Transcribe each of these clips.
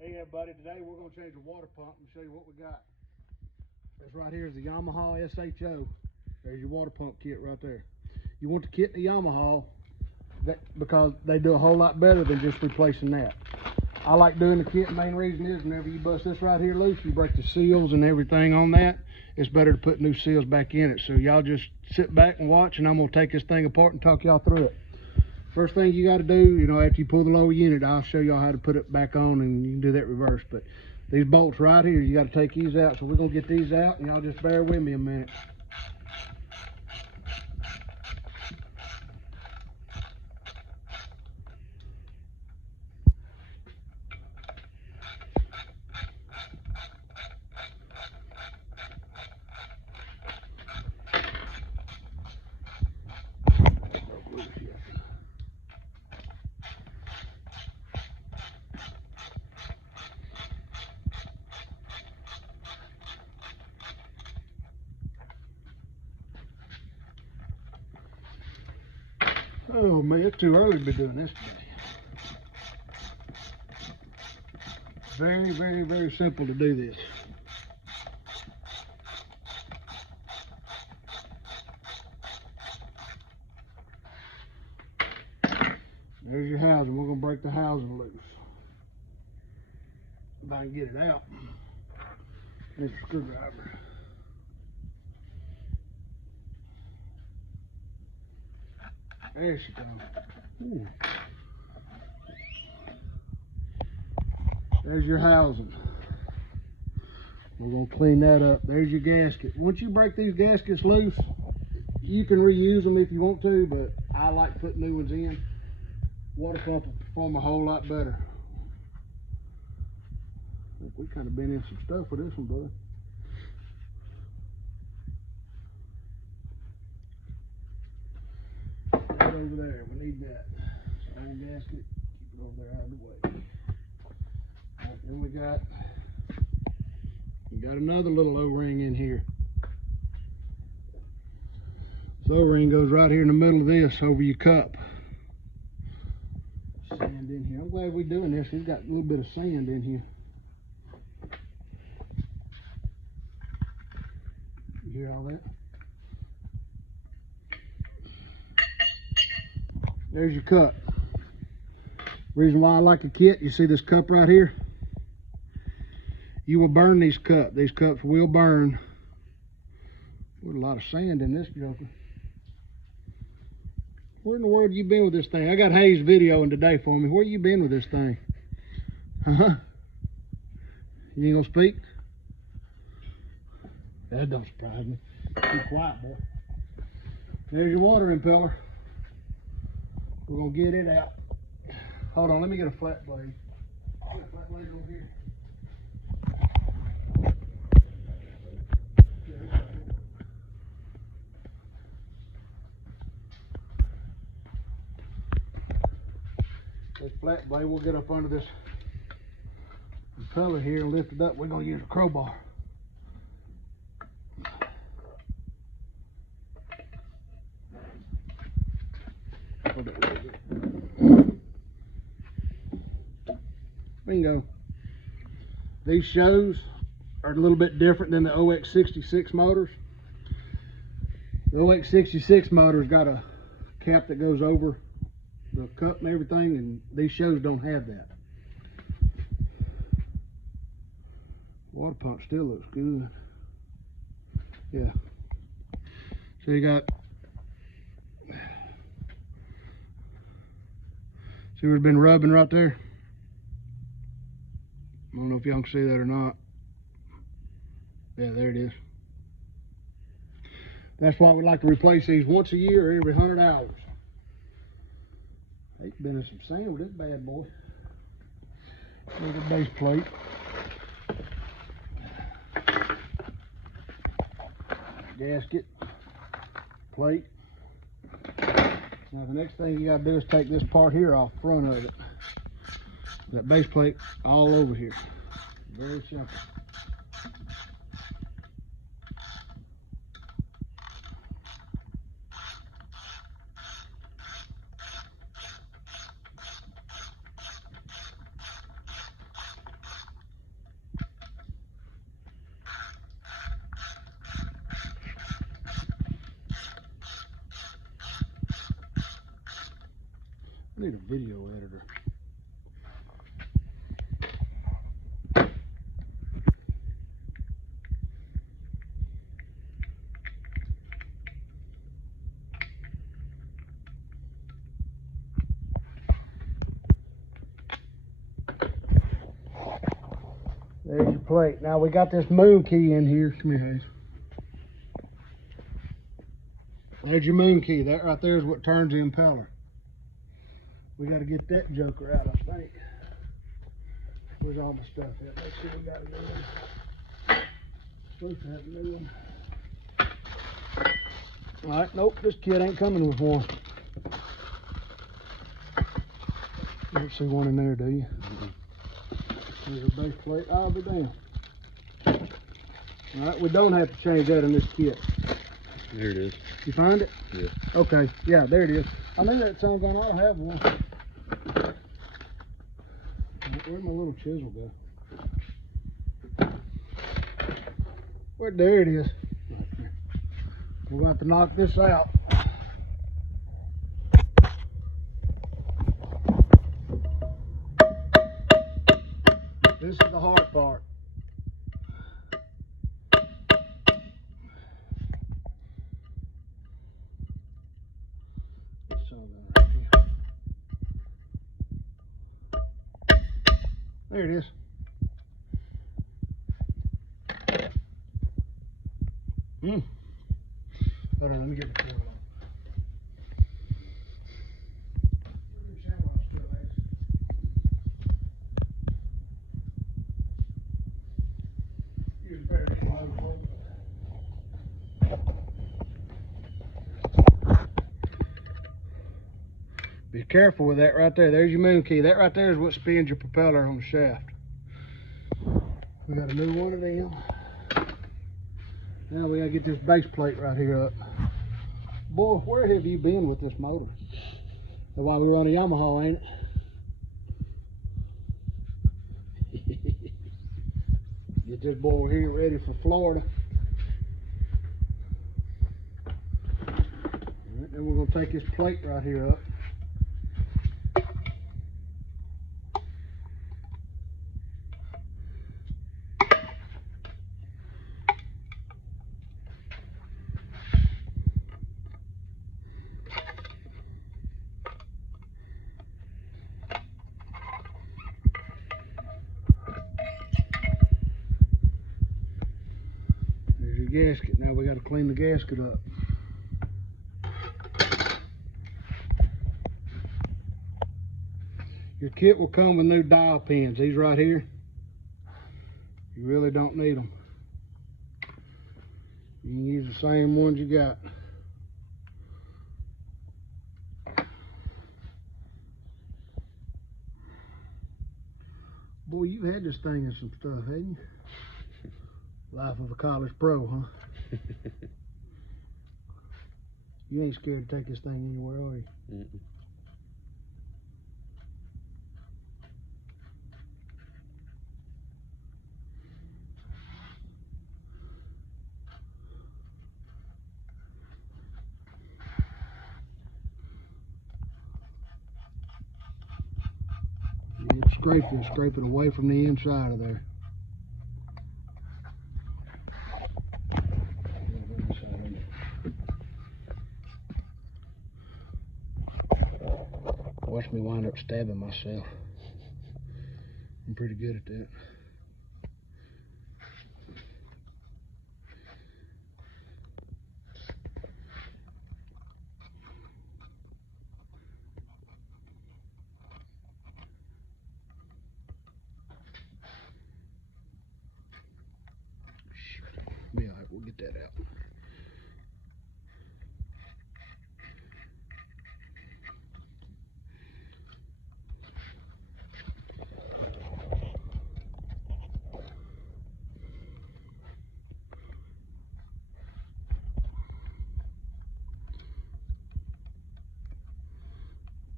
Hey everybody, today we're going to change the water pump and show you what we got. This right here is the Yamaha SHO. There's your water pump kit right there. You want the kit in the Yamaha because they do a whole lot better than just replacing that. I like doing the kit. Main reason is whenever you bust this right here loose, you break the seals and everything on that. It's better to put new seals back in it. So y'all just sit back and watch, and I'm going to take this thing apart and talk y'all through it. First thing you got to do, after you pull the lower unit, I'll show y'all how to put it back on, and you can do that reverse. But these bolts right here, you got to take these out. So we're going to get these out, and y'all just bear with me a minute. Oh man, it's too early to be doing this today. Very, very, very simple to do this. There's your housing. We're going to break the housing loose. If I can get it out. There's a screwdriver. There she goes. Ooh. There's your housing. We're going to clean that up. There's your gasket. Once you break these gaskets loose, you can reuse them if you want to, but I like putting new ones in. Water pump will perform a whole lot better. I think we kind of been in some stuff with this one, bud. Right over there, we need that. Old gasket, keep it over there out of the way. All right, then we got another little O-ring in here. This O-ring goes right here in the middle of this, over your cup. Sand in here. I'm glad we're doing this. We've got a little bit of sand in here. You hear all that? There's your cup. Reason why I like a kit, you see this cup right here? You will burn these cups. These cups will burn. With a lot of sand in this joker. Where in the world you been with this thing? I got Hayes videoing today for me. Where you been with this thing? Huh? You ain't gonna speak? That don't surprise me. Be quiet, boy. There's your water impeller. We're gonna get it out. Hold on, let me get a flat blade. Get a flat blade over here. This flat blade, we'll get up under this impeller here and lift it up. We're gonna use a crowbar. Bingo. These shows are a little bit different than the OX66 motors. The OX66 motor's got a cap that goes over the cup and everything, and these shows don't have that. Water pump still looks good. Yeah. So you got, see where it's been rubbing right there? I don't know if y'all can see that or not. Yeah, there it is. That's why we like to replace these once a year or every 100 hours. Ain't been in some sand with this bad boy. There's the base plate. Gasket. Plate. Now the next thing you gotta do is take this part here off front of it. That base plate all over here. Very simple. I need a video editor. There's your plate. Now we got this moon key in here. Come here, Hayes. There's your moon key. That right there is what turns the impeller. We got to get that joker out, I think. Where's all the stuff at? Let's see, we got a new one. Supposed to have a new one. Alright, nope, this kit ain't coming with one. You don't see one in there, do you? There's a base plate. I'll be damned. Alright, we don't have to change that in this kit. There it is. You find it? Yeah. Okay, yeah, there it is. I knew that some gun ought to have one. Where'd my little chisel go? Where? There it is. We're going to have to knock this out. This is the hard part. There it is. Hold on, let me get the cord on. Be careful with that right there. There's your moon key. That right there is what spins your propeller on the shaft. We got a new one of them. Now we gotta get this base plate right here up. Boy, where have you been with this motor? That's why we were on a Yamaha, ain't it? Get this boy here ready for Florida. All right, then we're gonna take this plate right here up. Gasket. Now we got to clean the gasket up. Your kit will come with new dial pins. These right here, you really don't need them. You can use the same ones you got. Boy, you've had this thing in some stuff, haven't you? Life of a college pro, huh? You ain't scared to take this thing anywhere, are you? Mm-mm. You scrape it away from the inside of there. Watch me wind up stabbing myself. I'm pretty good at that. Be all right, we'll get that out.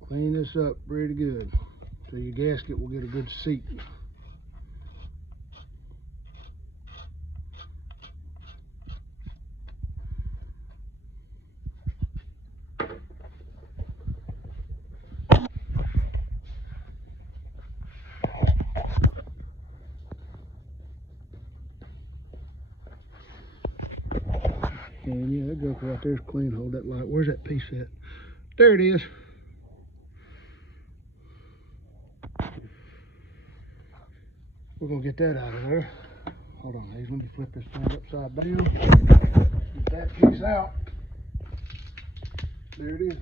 Clean this up pretty good so your gasket will get a good seat. can. Yeah, that goes right there's clean. Hold that light. Where's that piece at? There it is. We're gonna get that out of there. Hold on, Hayes. Let me flip this thing upside down. Get that piece out. There it is.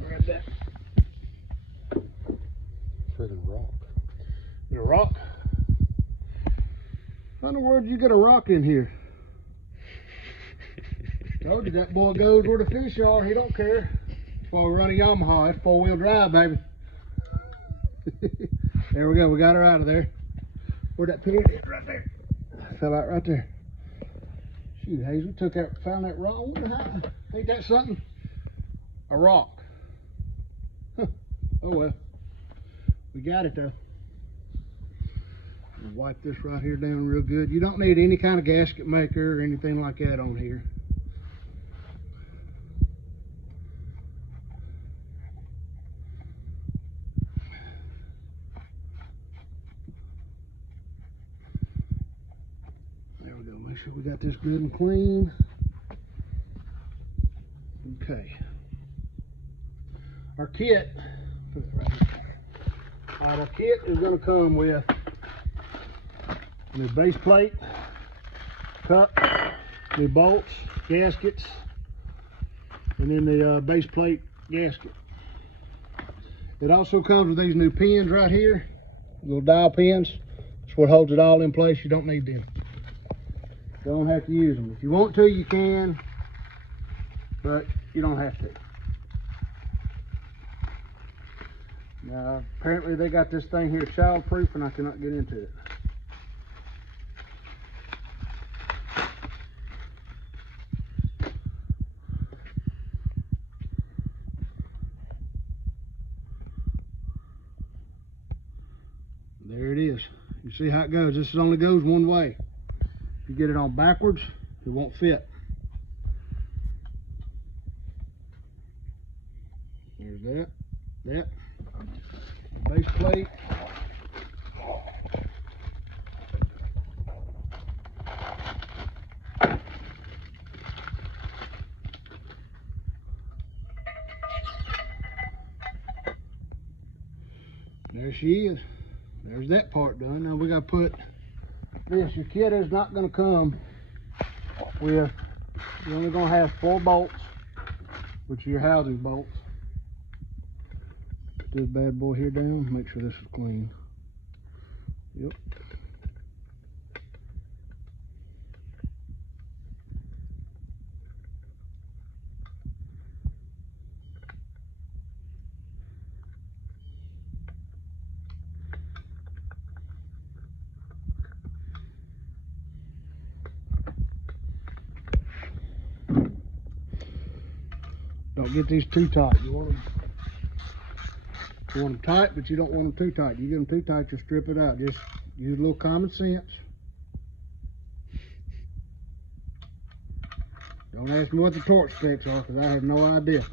Grab that. Friggin' rock. Is it a rock? How in the world did you get a rock in here? Told you that boy goes where the fish are. He don't care. That's why we run a Yamaha. It's 4-wheel drive, baby. There we go. We got her out of there. Where'd that pin is? Right there. Fell out right there. Shoot, Hayes, we found that rock. Ain't that something? A rock. Huh. Oh well. We got it though. I'll wipe this right here down real good. You don't need any kind of gasket maker or anything like that on here. There we go. Make sure we got this good and clean. Okay. Our kit, put it right here. All right, our kit is going to come with new base plate, cup, new bolts, gaskets, and then the base plate gasket. It also comes with these new pins right here, little dial pins. That's what holds it all in place. You don't need them. Don't have to use them. If you want to, you can, but you don't have to. Now, apparently they got this thing here child-proof, and I cannot get into it. There it is. You see how it goes. This only goes one way. If you get it on backwards, it won't fit. There's that. Base plate. There she is. There's that part done. Now we got to put this. Your kit is not going to come with, you're only going to have 4 bolts, which are your housing bolts. Put this bad boy here down. Make sure this is clean. Yep. Don't get these too tight. You want them tight, but you don't want them too tight. You get them too tight, you'll strip it out. Just use a little common sense. Don't ask me what the torque specs are, because I have no idea.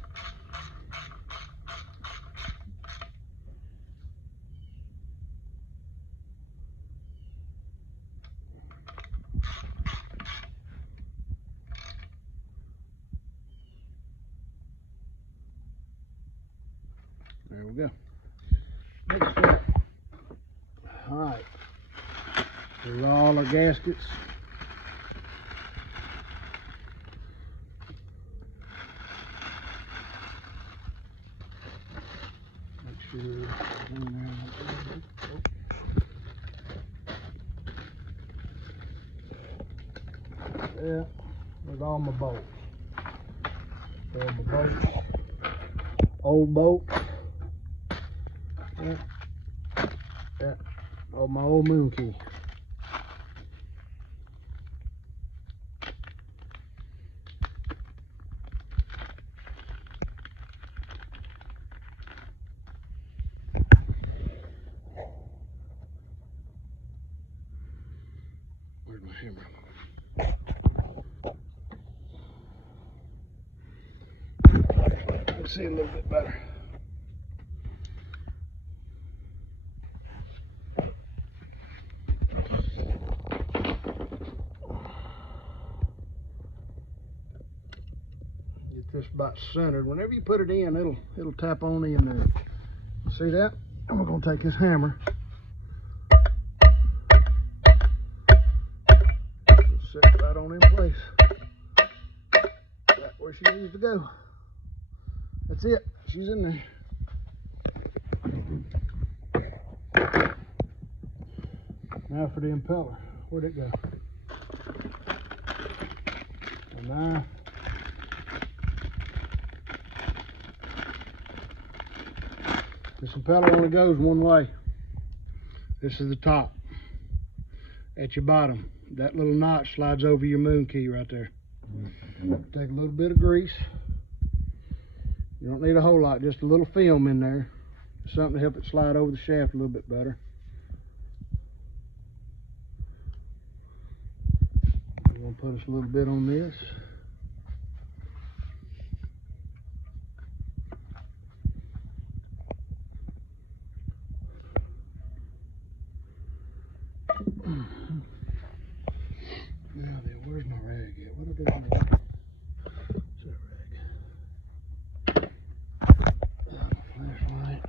There we go. All right. Here's all our gaskets. Make sure. Yeah. There's all my bolts. There's my bolts. Old bolts. Yeah. Oh, my old moon key. Where's my hammer? Let's see a little bit better. this about centered. Whenever you put it in, it'll tap on in there. See that? And we're gonna take this hammer. Just set it right on in place. Right where she needs to go. That's it. She's in there. Now for the impeller. Where'd it go? A knife. This impeller only goes one way. This is the top. At your bottom, that little notch slides over your moon key right there. Take a little bit of grease. You don't need a whole lot, just a little film in there. Something to help it slide over the shaft a little bit better. We're going to put us a little bit on this. Now then, where's my rag at? What did I do? What's that rag? Flashlight.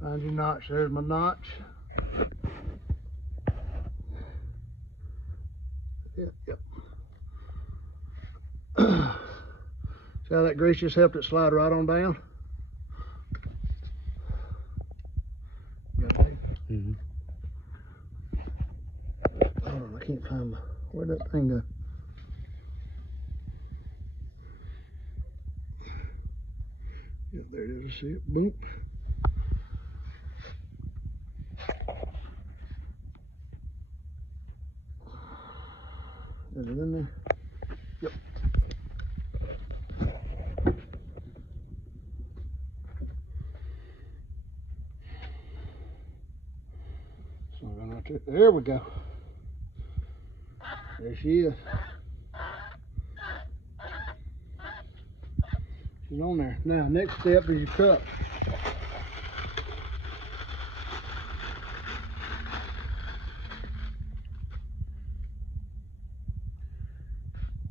Find your notch. There's my notch. Yep. See how that grease just helped it slide right on down? Mm-hmm. Hold on, I can't find where'd that thing go? Yep, there it is. See it? Boom. Is it in there? Yep. So I'm gonna there we go. There she is. She's on there. Now, next step is your cup.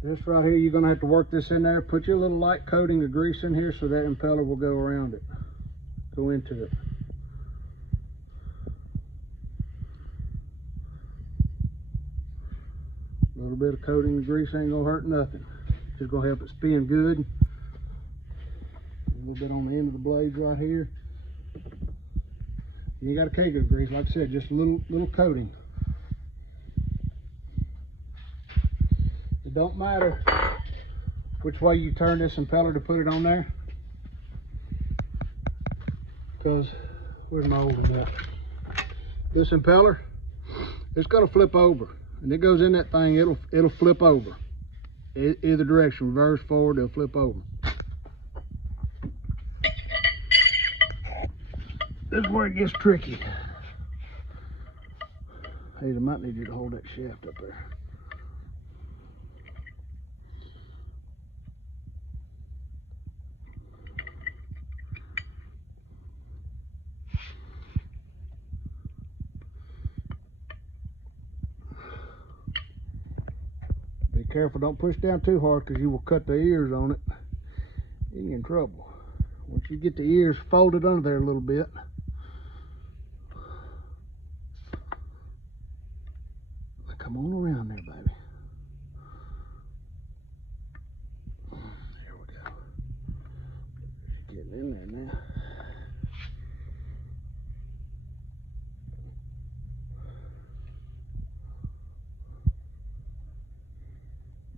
This right here, you're going to have to work this in there. Put your little light coating of grease in here so that impeller will go around it. Go into it. A little bit of coating of grease ain't going to hurt nothing. Just going to help it spin good. A little bit on the end of the blades right here. You got a cake of grease, like I said, just a little coating. It don't matter which way you turn this impeller to put it on there, because where's my old one at? This impeller, it's gonna flip over, and it goes in that thing. It'll flip over, either direction, reverse, forward. It'll flip over. This is where it gets tricky. Hey, I might need you to hold that shaft up there. Be careful, don't push down too hard, because you will cut the ears on it. You're in trouble. Once you get the ears folded under there a little bit, come on around there, baby. There we go. Getting in there now.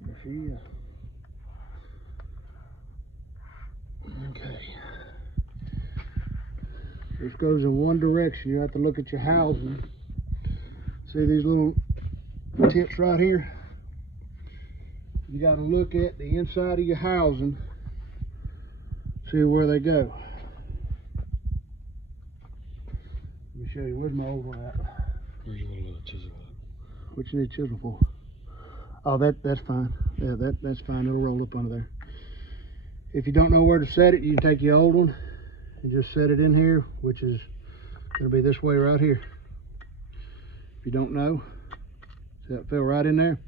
There she is. Okay. This goes in one direction. You have to look at your housing. See these little tips right here? You got to look at the inside of your housing, see where they go. Let me show you. Where's my old one at? Where's your little chisel at? What you need chisel for? Oh, that's fine. Yeah, that's fine. It'll roll up under there. If you don't know where to set it, you can take your old one and just set it in here, which is going to be this way right here. If you don't know, see that fell right in there.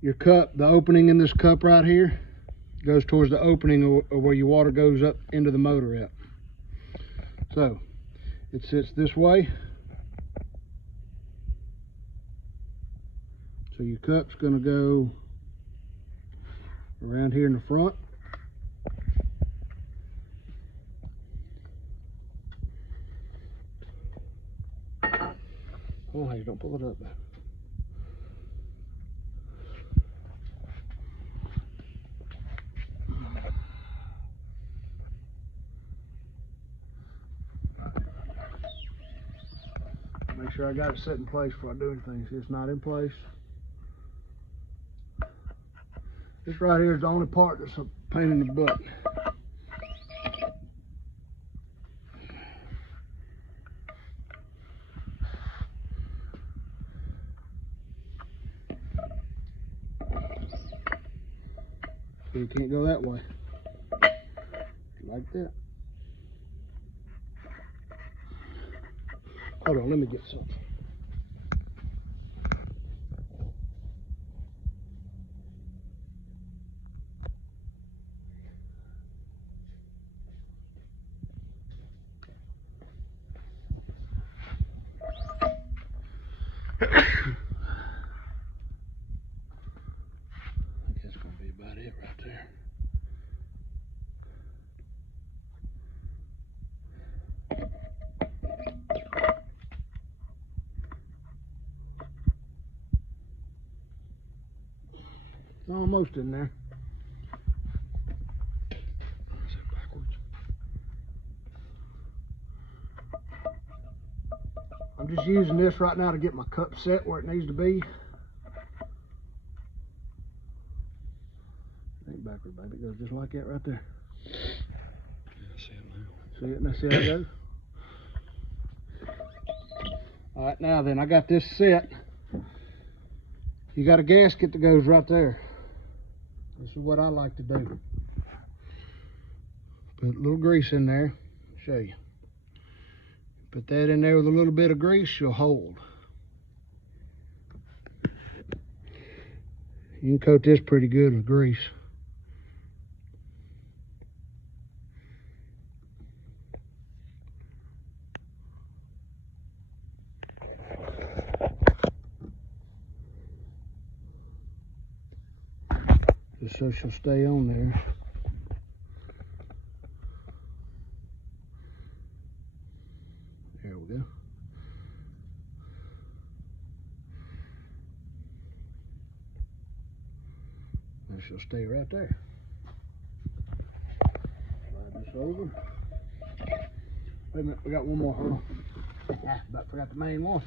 your cup, the opening in this cup right here, goes towards the opening of where your water goes up into the motor at. So it sits this way. So your cup's going to go around here in the front. Oh, hey, don't pull it up. Make sure I got it set in place before I do anything. See, it's not in place. This right here is the only part that's a pain in the butt. So you can't go that way. Like that. Hold on, let me get something. I think that's going to be about it right there. Almost in there. Is it backwards? I'm just using this right now to get my cup set where it needs to be. It ain't backward, baby. It goes just like that right there. Yeah, I see it now. See it? Now see how it goes? Alright, now then, I got this set. You got a gasket that goes right there. This is what I like to do. Put a little grease in there. Show you. Put that in there with a little bit of grease, you'll hold. You can coat this pretty good with grease. Just so she'll stay on there. There we go. And she'll stay right there. Slide this over. Wait a minute, we got one more. Hold on. Ah, about forgot the main one.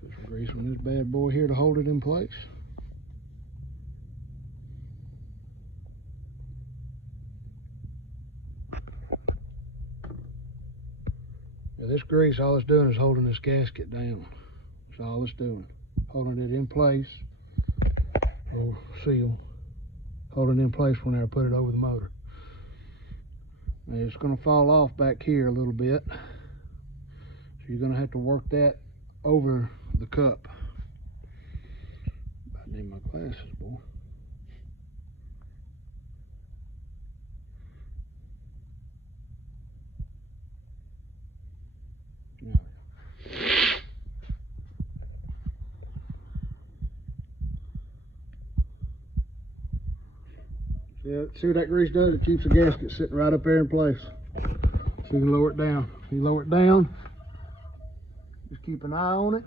Put some grease on this bad boy here to hold it in place. Now this grease, all it's doing is holding this gasket down. That's all it's doing. Holding it in place, or seal. Holding it in place when I put it over the motor. Now it's going to fall off back here a little bit. So you're going to have to work that over the cup. I need my glasses, boy. Now, see what that grease does? It keeps the gasket sitting right up there in place. So you can lower it down. You lower it down, just keep an eye on it.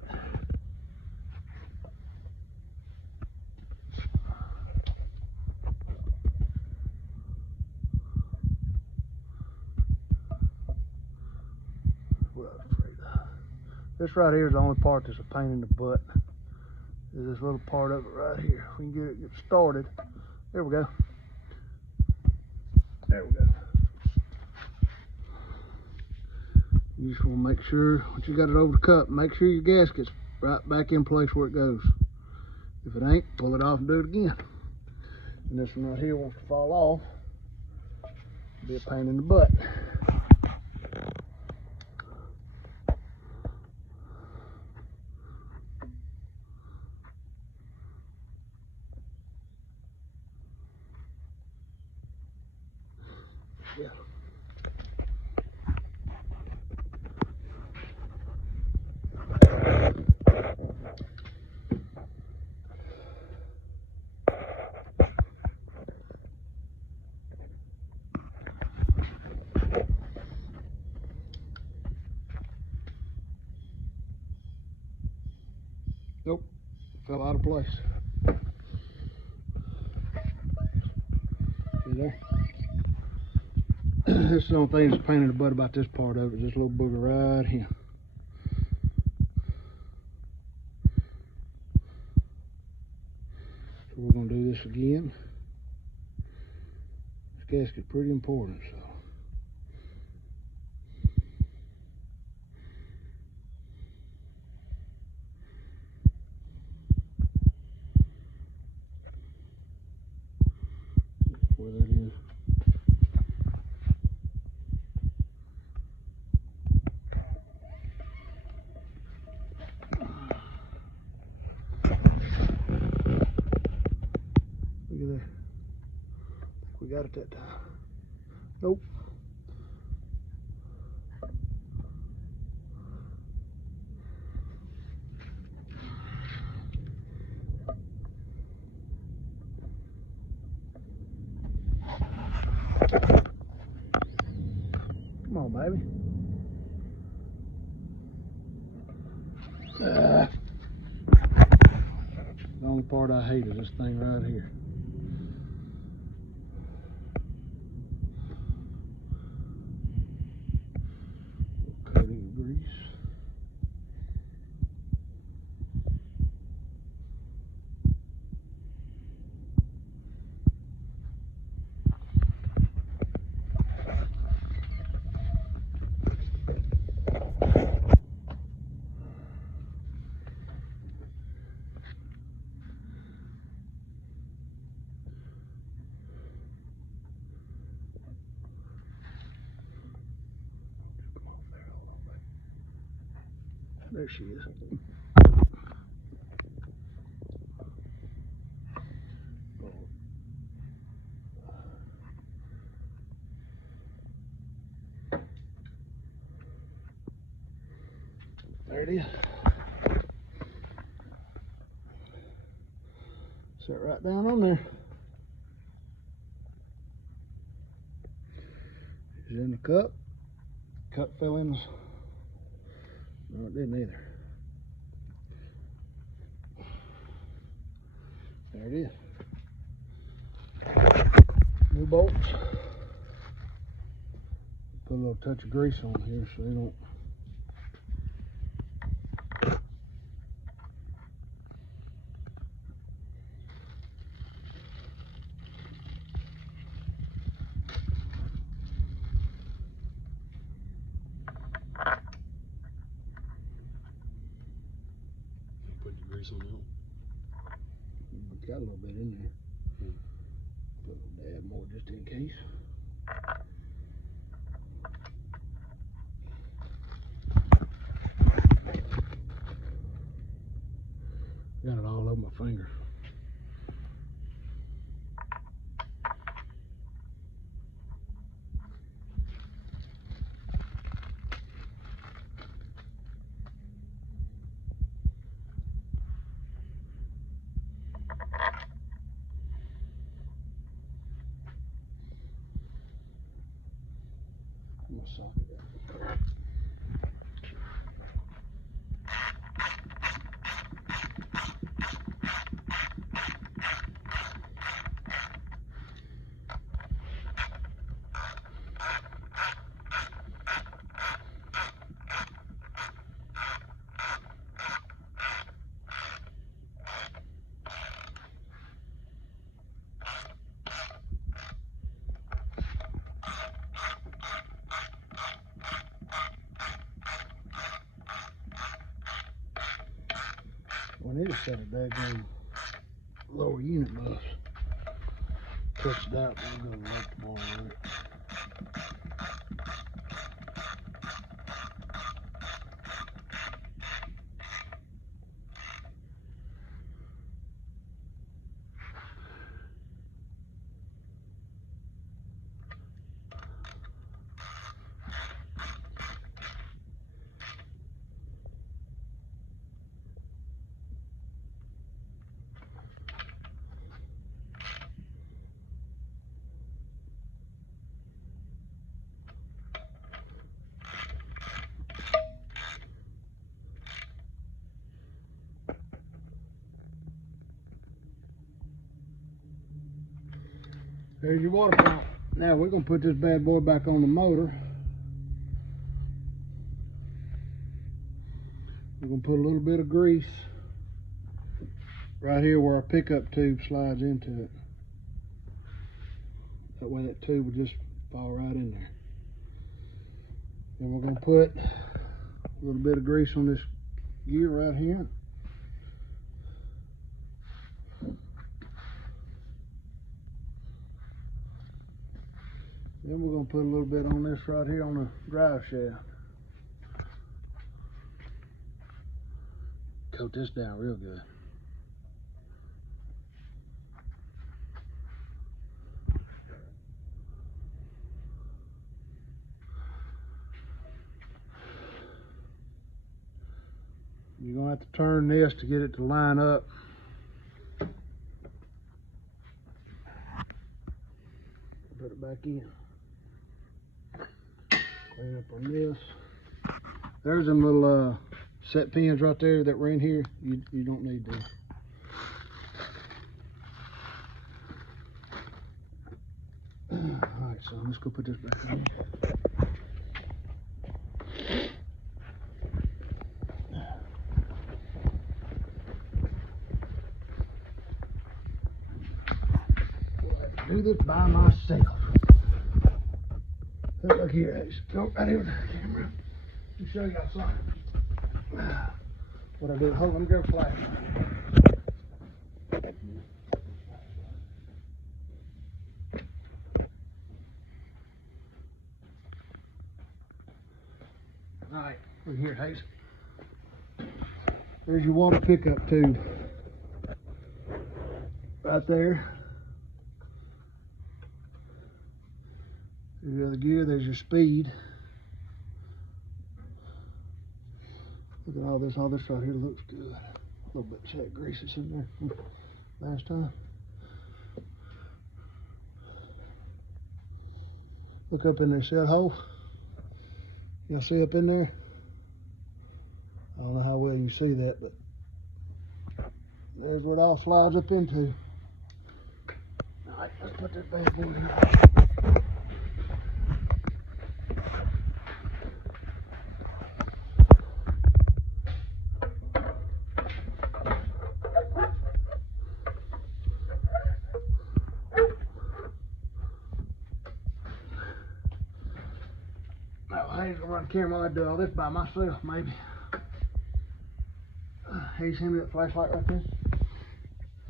This right here is the only part that's a pain in the butt. Is this little part of it right here. We can get started. There we go. There we go. You just want to make sure, once you got it over the cup, make sure your gasket's right back in place where it goes. If it ain't, pull it off and do it again. And this one right here wants to fall off. Be a pain in the butt. Yeah. Nope, fell out of place. See there? This is the only thing that's a pain in the butt about this part of it, this little booger right here. So we're gonna do this again. This gasket's pretty important, so. Where that is. Look at that. I think we got it that time. Nope. Come on, baby. The only part I hate is this thing right here. Coating of grease. There she is. There it is. Set right down on there. It's in the cup. Cup fell in. No, it didn't either. There it is. New bolts. Put a little touch of grease on here so they don't. Put the grease on that. Got a little bit in there. Put a little dab more just in case. Got it all over my finger. I'm gonna sock it out. need to set a daggone lower unit bus. Touch it out, I'm gonna make tomorrow on it. There's your water pump. Now we're gonna put this bad boy back on the motor. We're gonna put a little bit of grease right here where our pickup tube slides into it. That way that tube will just fall right in there. Then we're gonna put a little bit of grease on this gear right here. Then we're going to put a little bit on this right here on the drive shaft. Coat this down real good. You're going to have to turn this to get it to line up. Put it back in. Clean up on this. There's them little set pins right there that were in here. You don't need them. Alright, so let's go put this back in. Do this by myself. Look here, Ace. Go right here with the camera. Let me show you something. What I did, hold on, grab a flash. Alright, look here, Hayes. There's your water pickup tube. Right there. There's the other gear, there's your speed. Look at all this right here looks good. A little bit of that grease that's in there from last time. Look up in there, see that hole? Y'all see up in there? I don't know how well you see that, but there's where it all slides up into. Alright, let's put this bad boy in here. I ain't gonna run the camera. I'd do all this by myself, maybe. Here's him with that flashlight right there.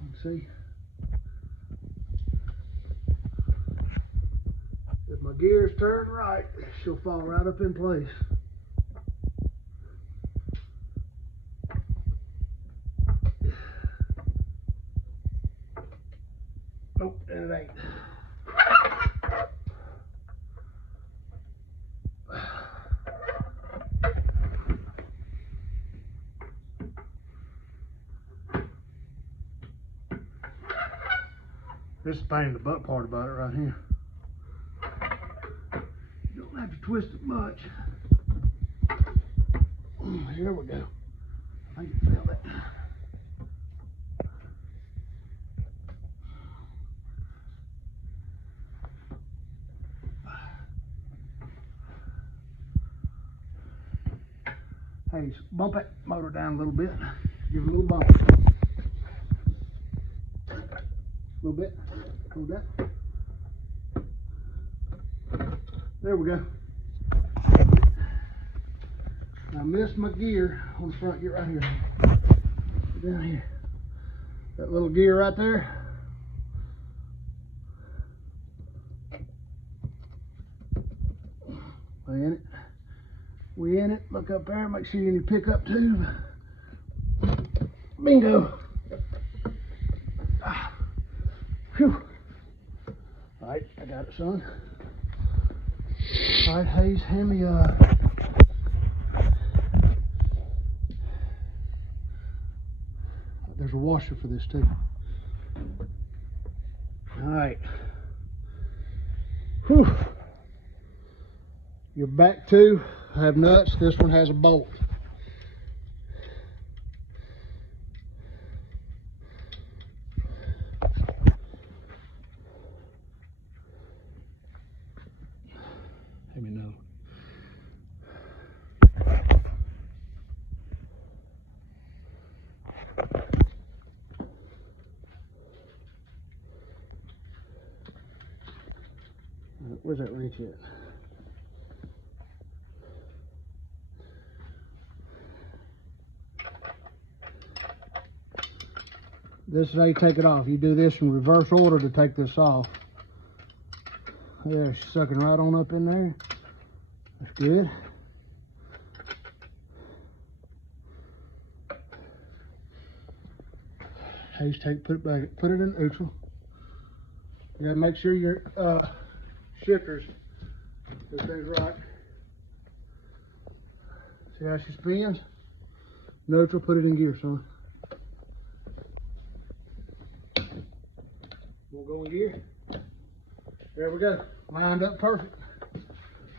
Let's see. If my gears turn right, she'll fall right up in place. Nope, and it ain't. This is the pain in the butt part about it right here. You don't have to twist it much. Here we go. I can feel that. Hey, bump that motor down a little bit. Give it a little bump. A little bit. Hold that. There we go. I missed my gear on the front gear right here. Down here. That little gear right there. We in it. We in it. Look up there. Make sure you pick up tube. Bingo. Whew. All right, I got it, son. All right, Hayes, hand me there's a washer for this too. All right. Whew. Your back two have nuts. This one has a bolt. Let me know. Where's that wrench at? This is how you take it off. You do this in reverse order to take this off. Yeah, it's sucking right on up in there. That's good. Hayes, put it back, put it in neutral. You gotta make sure your shifters, everything's right. See how she spins? Neutral, put it in gear, son. We'll go in gear. There we go. Lined up perfect.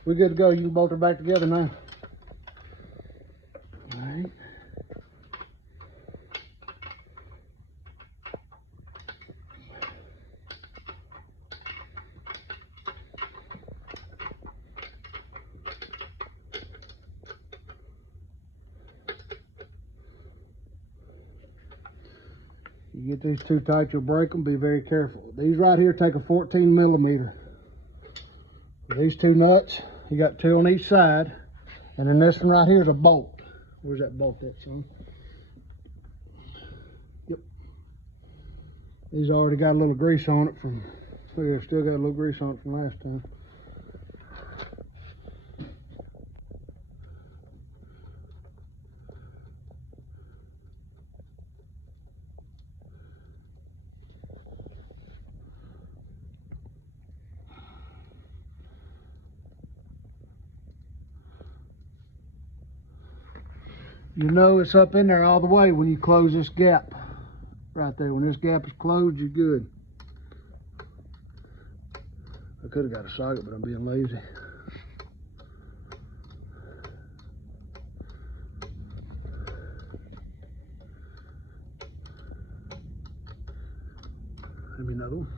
We're good to go. You can bolt her back together now. All right. You get these too tight, you'll break them. Be very careful. These right here take a 14 millimeter. These two nuts, you got two on each side, and then this one right here is a bolt. Where's that bolt at, son? Yep. These already got a little grease on it from, yeah, still got a little grease on it from last time. You know it's up in there all the way when you close this gap right there. When this gap is closed, you're good. I could have got a socket, but I'm being lazy. Let me another one.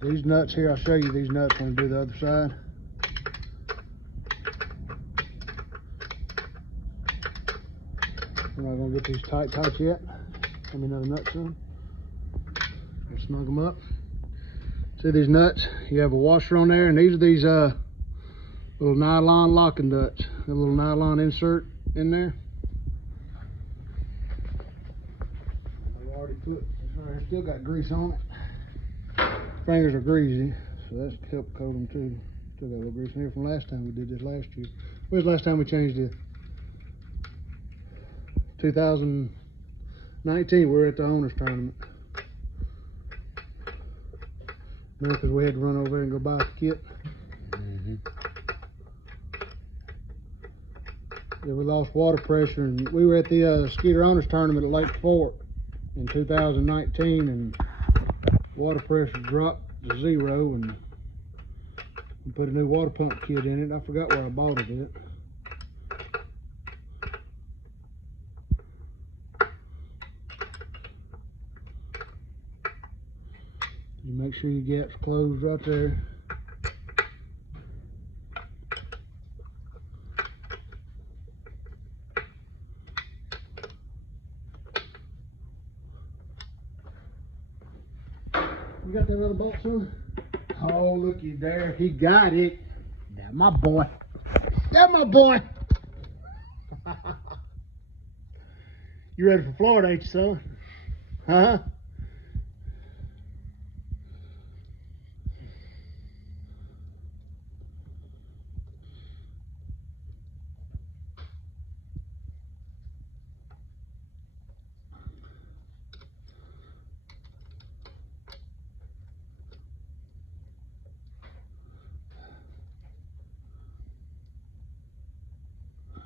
These nuts here, I'll show you these nuts when we do the other side. We're not gonna get these tight yet. Give me another nut, son. We'll snug them up. See these nuts? You have a washer on there, and these are these little nylon locking nuts. A little nylon insert in there. I've already put this right here. Still got grease on it. Fingers are greasy, so that's helped coat them too. Still got a little grease in here from last time we did this last year. When's the last time we changed it? 2019, we were at the owners tournament. Because we had to run over there and go buy the kit. Yeah, we lost water pressure, and we were at the Skeeter owners tournament at Lake Fork in 2019, and water pressure dropped to 0, and we put a new water pump kit in it. I forgot where I bought it at. You Make sure your gap's closed right there. You got that other bolt, son? Oh, looky there. He got it. That my boy. That my boy. You ready for Florida, ain't you, son? Huh?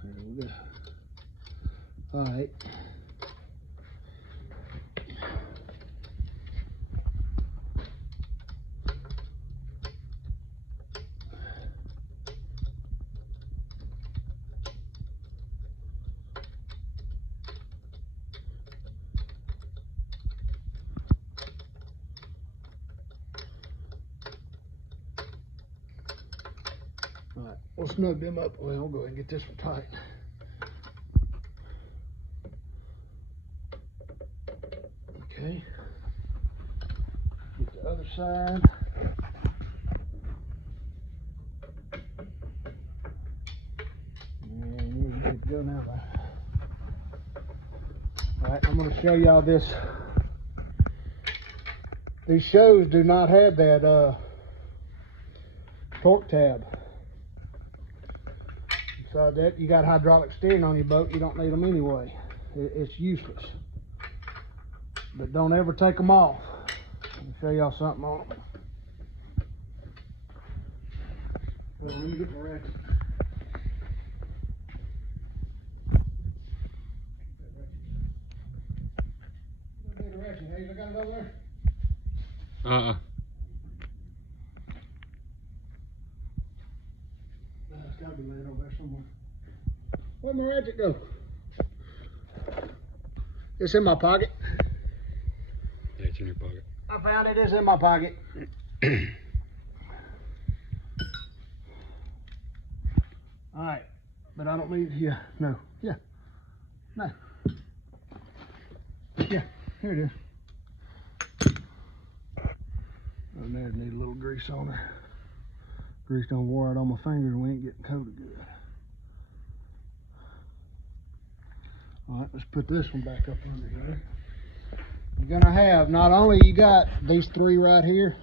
There we go. All right. All right, we'll snug them up. Well, I'll go ahead and get this one tight. Okay. Get the other side. And we're good to go now. All right, I'm going to show y'all this. These SHOs do not have that torque tab. Besides that, you got hydraulic steering on your boat. You don't need them anyway. It's useless. But don't ever take them off. Let me show y'all something on them. Well, let me get my ratchet. Get the ratchet, Hayes. I got it over there. It's got to be laying over there somewhere. Where'd my ratchet go? It's in my pocket. Yeah, it's in your pocket. I found it. It's in my pocket. All right, but I don't need. Yeah, no, yeah, no, yeah. Here it is. Oh, there it needs a little grease on her. Grease don't wore out on my fingers. We ain't getting coated good. All right, let's put this one back up under here. You're gonna have, not only you got these three right here,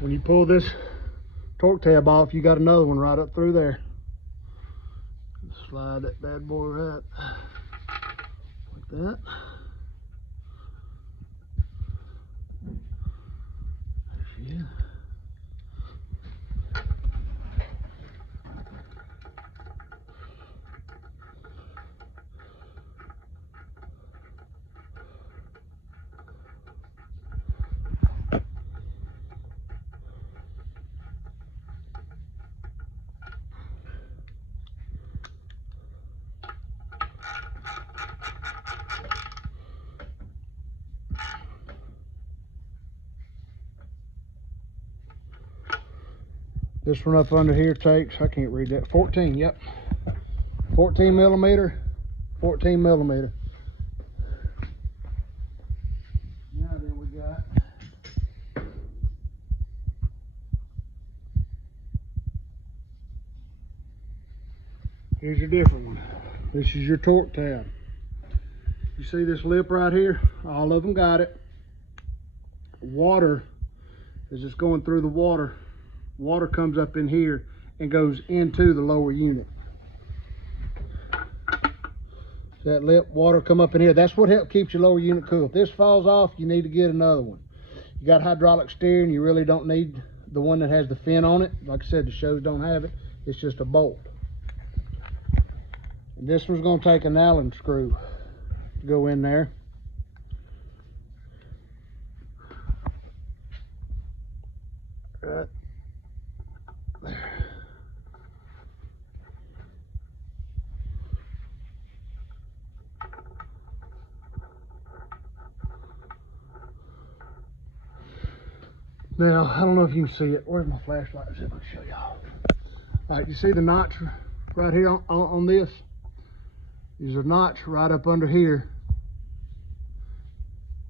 when you pull this torque tab off, you got another one right up through there. Slide that bad boy right like that. There she is. This one up under here takes, I can't read that, 14, yep. 14 millimeter, 14 millimeter. Now then we got, here's your different one. This is your torque tab. You see this lip right here? All of them got it. Water is just going through the water. Water comes up in here and goes into the lower unit. That lip, water come up in here. That's what helps keep your lower unit cool. If this falls off, you need to get another one. You got hydraulic steering, you really don't need the one that has the fin on it. Like I said, the SHOs don't have it. It's just a bolt. And this one's going to take an Allen screw to go in there. Right there. Now, I don't know if you can see it. Where's my flashlight? Let me show y'all. All right, you see the notch right here on this? There's a notch right up under here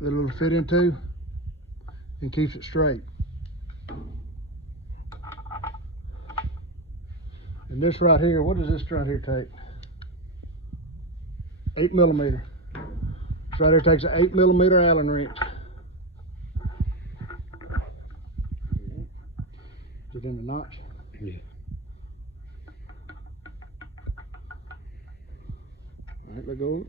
that it'll fit into and keeps it straight. And this right here, what does this right here take? 8mm. This right here takes an 8mm Allen wrench. Is it in the notch? Yeah. All right, let go of it.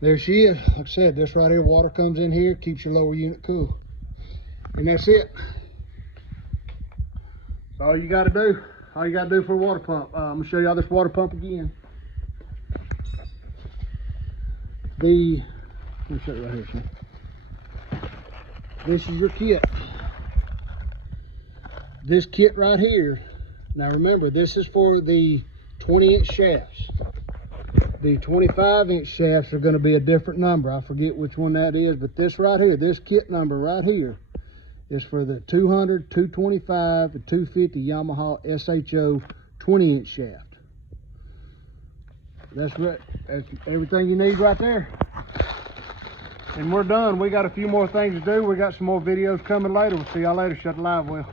There she is. Like I said, this right here, water comes in here, keeps your lower unit cool. And that's it. That's all you gotta do. All you gotta do for a water pump. I'm gonna show y'all this water pump again. Let me show you right here, son. This is your kit. This kit right here. Now remember, this is for the 20-inch shafts. The 25-inch shafts are going to be a different number. I forget which one that is, but this right here, this kit number right here is for the 200, 225, and 250 Yamaha SHO 20-inch shaft. That's everything you need right there. And we're done. We got a few more things to do. We got some more videos coming later. We'll see y'all later. Shut the live well.